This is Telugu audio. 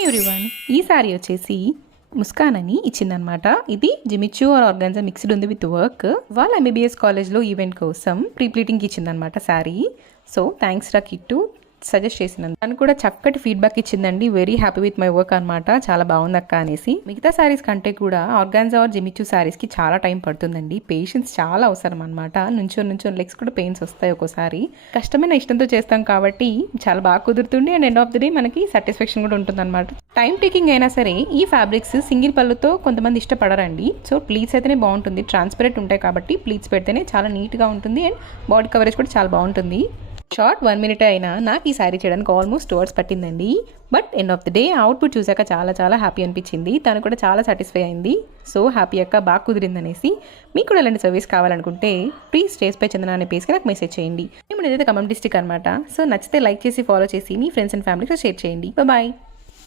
ఎవ్రీవన్ ఈ శారీ వచ్చేసి ముస్కాన్ అని ఇచ్చిందనమాట. ఇది జిమిచూ ఆర్ ఆర్గాన్జా మిక్స్డ్ ఉంది విత్ వర్క్. వాళ్ళ ఎంబీబీఎస్ కాలేజ్లో ఈవెంట్ కోసం ప్రీ ప్లీటింగ్కి ఇచ్చిందనమాట శారీ. సో థ్యాంక్స్ రా కిట్టు సజెస్ట్ చేసినాను. తను కూడా చక్కటి ఫీడ్బ్యాక్ ఇచ్చిందండి. Very happy with my work అనమాట. చాలా బాగుంది అక్క అనేసి. మిగతా శారీస్ కంటే కూడా ఆర్గాన్జా ఆర్ జిమిచూ శారీస్కి చాలా టైం పడుతుందండి. పేషెన్స్ చాలా అవసరం అనమాట. నుంచో లెగ్స్ కూడా పెయిన్స్ వస్తాయి ఒక్కోసారి. కష్టమైన ఇష్టంతో చేస్తాం కాబట్టి చాలా బాగా కుదురుతుంది. And end of the day మనకి సాటిస్ఫాక్షన్ కూడా ఉంటుంది అనమాట. టైం టేకింగ్ అయినా సరే ఈ ఫ్యాబ్రిక్స్ సింగిల్ పళ్ళుతో కొంతమంది ఇష్టపడరండి. సో ప్లీట్స్ అయితేనే బాగుంటుంది. ట్రాన్స్పరెంట్ ఉంటాయి కాబట్టి ప్లీట్స్ పెడితేనే చాలా నీట్గా ఉంటుంది. అండ్ బాడీ కవరేజ్ కూడా చాలా బాగుంటుంది. షార్ట్ 1 minute అయినా నాకు ఈ శారీ చేయడానికి ఆల్మోస్ట్ 2 hours పట్టిందండి. But end of the day output చూసాక చాలా హ్యాపీ అనిపించింది. తను కూడా చాలా సాటిస్ఫై అయింది. సో హ్యాపీ అక్క బాగా కుదిరిందనేసి. మీకు కూడా ఇలాంటి సర్వీస్ కావాలనుకుంటే ప్లీజ్ స్టేజ్పై చందన అనే పేజ్కి నాకు మెసేజ్ చేయండి. మేము ఏదైతే ఖమ్మం డిస్ట్రిక్ట్ అనమాట. సో నచ్చితే లైక్ చేసి ఫాలో చేసి మీ ఫ్రెండ్స్ అండ్ ఫ్యామిలీతో షేర్ చేయండి. బాయ్.